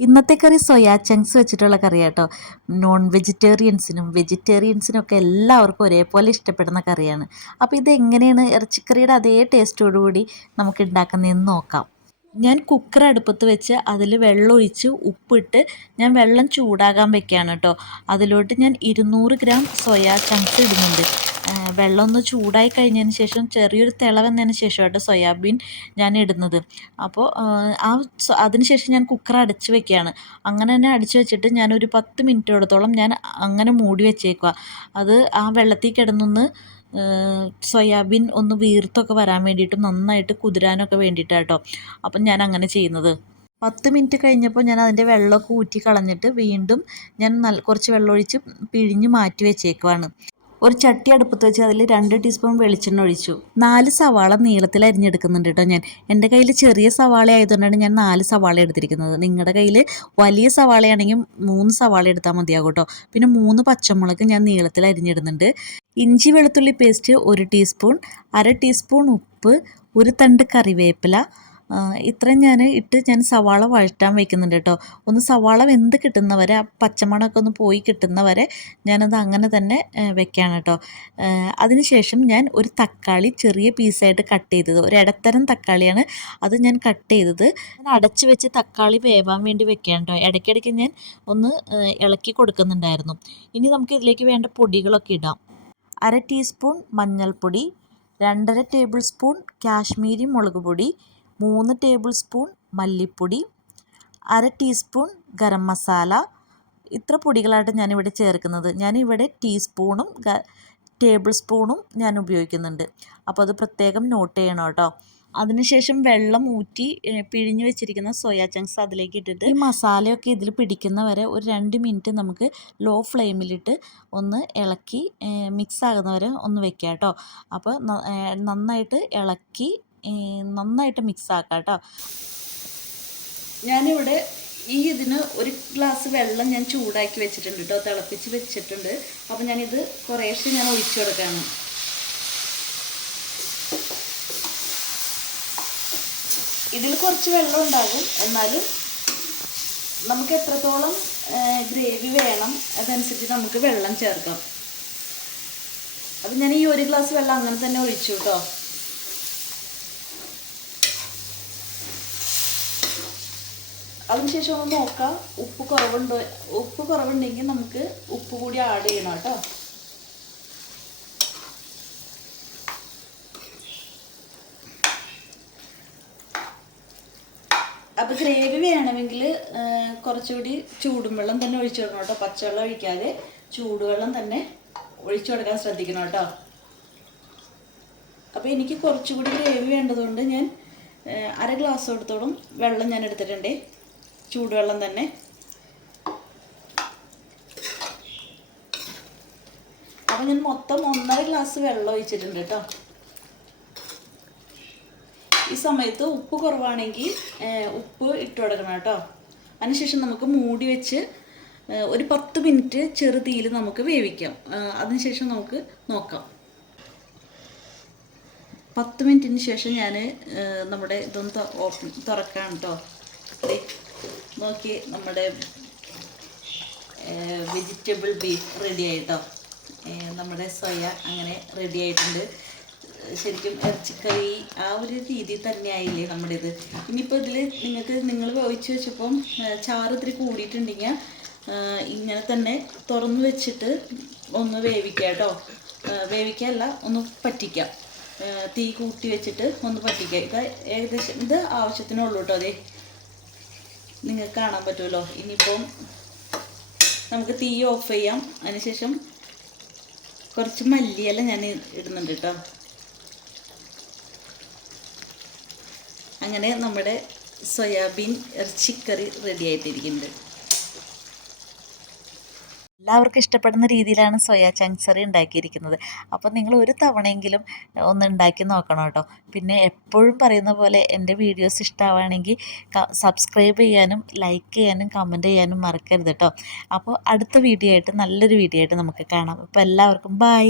ഇന്നത്തെ കറി soya chunks വെച്ചിട്ടുള്ള കറിയാട്ടോ. Non വെജിറ്റേറിയൻസിനും വെജിറ്റേറിയൻസിനും ഒക്കെ എല്ലാവർക്കും ഒരേപോലെ ഇഷ്ടപ്പെടുന്ന കറിയാണ്. അപ്പോൾ ഇതെങ്ങനെയാണ് ഇറച്ചിക്കറിയുടെ അതേ ടേസ്റ്റോടുകൂടി നമുക്ക് ഉണ്ടാക്കുന്നതെന്ന് നോക്കാം. ഞാൻ കുക്കർ അടുപ്പത്ത് വെച്ച് അതിൽ വെള്ളം ഒഴിച്ച് ഉപ്പിട്ട് ഞാൻ വെള്ളം ചൂടാകാൻ വെക്കുകയാണ് കേട്ടോ. അതിലോട്ട് ഞാൻ 200 ഗ്രാം സോയാ ചങ്ക്സ് ഇടുന്നുണ്ട്. വെള്ളം ഒന്ന് ചൂടായി കഴിഞ്ഞതിന് ശേഷം ചെറിയൊരു തിള വന്നതിന് ശേഷമായിട്ട് സോയാബീൻ ഞാൻ ഇടുന്നത്. അപ്പോൾ അതിന് ശേഷം ഞാൻ കുക്കർ അടച്ച് വെക്കുകയാണ്. അങ്ങനെ തന്നെ അടച്ച് വെച്ചിട്ട് ഞാനൊരു 10 മിനിറ്റോടത്തോളം ഞാൻ അങ്ങനെ മൂടി വെച്ചേക്കുക. അത് ആ വെള്ളത്തിൽ കിടന്നൊന്ന് സോയാബീൻ ഒന്ന് വീർത്തൊക്കെ വരാൻ വേണ്ടിയിട്ടും നന്നായിട്ട് കുതിരാനൊക്കെ വേണ്ടിയിട്ടാണ് കേട്ടോ. അപ്പം ഞാൻ അങ്ങനെ ചെയ്യുന്നത്. 10 മിനിറ്റ് കഴിഞ്ഞപ്പോൾ ഞാൻ അതിൻ്റെ വെള്ളമൊക്കെ ഊറ്റി കളഞ്ഞിട്ട് വീണ്ടും ഞാൻ കുറച്ച് വെള്ളമൊഴിച്ച് പിഴിഞ്ഞ് മാറ്റി വെച്ചേക്കുവാണ്. ഒരു ചട്ടി അടുപ്പത്ത് വെച്ച് അതിൽ 2 ടീസ്പൂൺ വെളിച്ചെണ്ണ ഒഴിച്ചു. 4 സവാള നീളത്തിൽ അരിഞ്ഞെടുക്കുന്നുണ്ട് കേട്ടോ ഞാൻ. എൻ്റെ കയ്യിൽ ചെറിയ സവാള ആയതുകൊണ്ടാണ് ഞാൻ 4 സവാള എടുത്തിരിക്കുന്നത്. നിങ്ങളുടെ കയ്യിൽ വലിയ സവാളയാണെങ്കിൽ 3 സവാള എടുത്താൽ മതിയാകും കേട്ടോ. പിന്നെ 3 പച്ചമുളക് ഞാൻ നീളത്തിൽ അരിഞ്ഞിടുന്നുണ്ട്. ഇഞ്ചി വെളുത്തുള്ളി പേസ്റ്റ് 1 ടീസ്പൂൺ, 1/2 ടീസ്പൂൺ ഉപ്പ്, 1 തണ്ട് കറിവേപ്പില, ഇത്രയും ഞാൻ സവാള വഴറ്റാൻ വയ്ക്കുന്നുണ്ട് കേട്ടോ. ഒന്ന് സവാള വെന്ത് കിട്ടുന്നവരെ ആ പച്ചമണമൊക്കെ ഒന്ന് പോയി കിട്ടുന്നവരെ ഞാനത് അങ്ങനെ തന്നെ വെക്കുകയാണ് കേട്ടോ. അതിനുശേഷം ഞാൻ ഒരു തക്കാളി ചെറിയ പീസായിട്ട് കട്ട് ചെയ്തത്, ഒരു ഇടത്തരം തക്കാളിയാണ് അത് ഞാൻ കട്ട് ചെയ്തത്. ഞാൻ അടച്ച് വെച്ച് തക്കാളി വേവാൻ വേണ്ടി വെക്കുകയാണ് കേട്ടോ. ഇടയ്ക്കിടയ്ക്ക് ഞാൻ ഒന്ന് ഇളക്കി കൊടുക്കുന്നുണ്ടായിരുന്നു. ഇനി നമുക്ക് ഇതിലേക്ക് വേണ്ട പൊടികളൊക്കെ ഇടാം. 1/2 ടീസ്പൂൺ മഞ്ഞൾപ്പൊടി, 2.5 ടേബിൾ സ്പൂൺ കാശ്മീരി മുളക് പൊടി, 3 ടേബിൾ സ്പൂൺ മല്ലിപ്പൊടി, 1/2 ടീസ്പൂൺ ഗരം മസാല. ഇത്ര പൊടികളായിട്ട് ഞാനിവിടെ ചേർക്കുന്നത്. ഞാനിവിടെ ടീസ്പൂണും ടേബിൾ സ്പൂണും ഞാൻ ഉപയോഗിക്കുന്നുണ്ട്. അപ്പോൾ അത് പ്രത്യേകം നോട്ട് ചെയ്യണം കേട്ടോ. അതിനുശേഷം വെള്ളം ഊറ്റി പിഴിഞ്ഞ് വെച്ചിരിക്കുന്ന സോയാ ചങ്ക്സ് അതിലേക്ക് ഇട്ടിട്ട് ഈ മസാലയൊക്കെ ഇതിൽ പിടിക്കുന്ന വരെ ഒരു 2 മിനിറ്റ് നമുക്ക് ലോ ഫ്ലെയിമിലിട്ട് ഒന്ന് ഇളക്കി മിക്സ് ആകുന്നവരെ ഒന്ന് വെക്കുക കേട്ടോ. അപ്പോൾ നന്നായിട്ട് ഇളക്കി നന്നായിട്ട് മിക്സ് ആക്കാം കേട്ടോ. ഞാനിവിടെ ഇതിന് 1 ഗ്ലാസ് വെള്ളം ഞാൻ ചൂടാക്കി വെച്ചിട്ടുണ്ട് കേട്ടോ, തിളപ്പിച്ച് വെച്ചിട്ടുണ്ട്. അപ്പോൾ ഞാനിത് കുറേശ്ശെ ഞാൻ ഒഴിച്ചു കൊടുക്കുകയാണ്. ഇതിൽ കുറച്ച് വെള്ളം ഉണ്ടാകും, എന്നാലും നമുക്ക് എത്രത്തോളം ഗ്രേവി വേണം അതനുസരിച്ച് നമുക്ക് വെള്ളം ചേർക്കാം. അപ്പം ഞാൻ ഈ 1 ഗ്ലാസ് വെള്ളം അങ്ങനെ തന്നെ ഒഴിച്ചു കേട്ടോ. അതിനുശേഷം ഒന്ന് നോക്കാം ഉപ്പ് കുറവുണ്ടെങ്കിൽ നമുക്ക് ഉപ്പ് കൂടി ആഡ് ചെയ്യണം കേട്ടോ. അപ്പോൾ ഗ്രേവി വേണമെങ്കിൽ കുറച്ചുകൂടി ചൂടുവെള്ളം തന്നെ ഒഴിച്ചു കൊടുക്കണം കേട്ടോ. പച്ചവെള്ളം ഒഴിക്കാതെ ചൂടുവെള്ളം തന്നെ ഒഴിച്ചു കൊടുക്കാൻ ശ്രദ്ധിക്കണം കേട്ടോ. അപ്പോൾ എനിക്ക് കുറച്ചുകൂടി ഗ്രേവി വേണ്ടതുകൊണ്ട് ഞാൻ 1/2 ഗ്ലാസ്സോടത്തോളം വെള്ളം ഞാൻ എടുത്തിട്ടുണ്ട്, ചൂടുവെള്ളം തന്നെ. അപ്പോൾ ഞാൻ മൊത്തം 1.5 ഗ്ലാസ് വെള്ളം ഒഴിച്ചിട്ടുണ്ട് കേട്ടോ. ഈ സമയത്ത് ഉപ്പ് കുറവാണെങ്കിൽ ഉപ്പ് ഇട്ട് കൊടുക്കണം കേട്ടോ. അതിനുശേഷം നമുക്ക് മൂടി വെച്ച് ഒരു 10 മിനിറ്റ് ചെറുതീയിൽ നമുക്ക് വേവിക്കാം. അതിനുശേഷം നമുക്ക് നോക്കാം. 10 മിനിറ്റിന് ശേഷം ഞാൻ നമ്മുടെ ഇതൊന്ന് തുറക്കാം കേട്ടോ. നോക്കി, നമ്മുടെ വെജിറ്റബിൾ ബീഫ് റെഡി ആയിട്ടോ. നമ്മുടെ സോയ അങ്ങനെ റെഡി ആയിട്ടുണ്ട്. ശരിക്കും ഇറച്ചിക്കറി ആ ഒരു രീതിയിൽ തന്നെ ആയില്ലേ നമ്മുടെ ഇത്. ഇനിയിപ്പോൾ ഇതിൽ നിങ്ങൾ ഒഴിച്ച് വെച്ചപ്പം ചാറ് ഇത്തിരി കൂടിയിട്ടുണ്ടെങ്കിൽ ഇങ്ങനെ തന്നെ തുറന്ന് വെച്ചിട്ട് ഒന്ന് വേവിക്കുക കേട്ടോ. വേവിക്കല്ല, ഒന്ന് പറ്റിക്കാം. തീ കൂട്ടി വെച്ചിട്ട് ഒന്ന് പറ്റിക്കുക. ഇത് ഏകദേശം ഇത് ആവശ്യത്തിനുള്ളൂ കേട്ടോ. അതെ, നിങ്ങൾക്ക് കാണാൻ പറ്റുമല്ലോ. ഇനിയിപ്പം നമുക്ക് തീ ഓഫ് ചെയ്യാം. അതിനുശേഷം കുറച്ച് മല്ലിയില ഞാൻ ഇടുന്നുണ്ട് കേട്ടോ. അങ്ങനെ നമ്മുടെ സോയാബീൻ ഇറച്ചിക്കറി റെഡി ആയിട്ടിരിക്കുന്നുണ്ട്. എല്ലാവർക്കും ഇഷ്ടപ്പെടുന്ന രീതിയിലാണ് സോയാ ചങ്ക്സ് കറി ഉണ്ടാക്കിയിരിക്കുന്നത്. അപ്പോൾ നിങ്ങൾ ഒരു തവണയെങ്കിലും ഒന്ന് ഉണ്ടാക്കി നോക്കണം കേട്ടോ. പിന്നെ എപ്പോഴും പറയുന്ന പോലെ എൻ്റെ വീഡിയോസ് ഇഷ്ടമാവുകയാണെങ്കിൽ സബ്സ്ക്രൈബ് ചെയ്യാനും ലൈക്ക് ചെയ്യാനും കമൻറ്റ് ചെയ്യാനും മറക്കരുത് കേട്ടോ. അപ്പോൾ അടുത്ത വീഡിയോ ആയിട്ട് നല്ലൊരു വീഡിയോ ആയിട്ട് നമുക്ക് കാണാം. അപ്പോൾ എല്ലാവർക്കും ബൈ.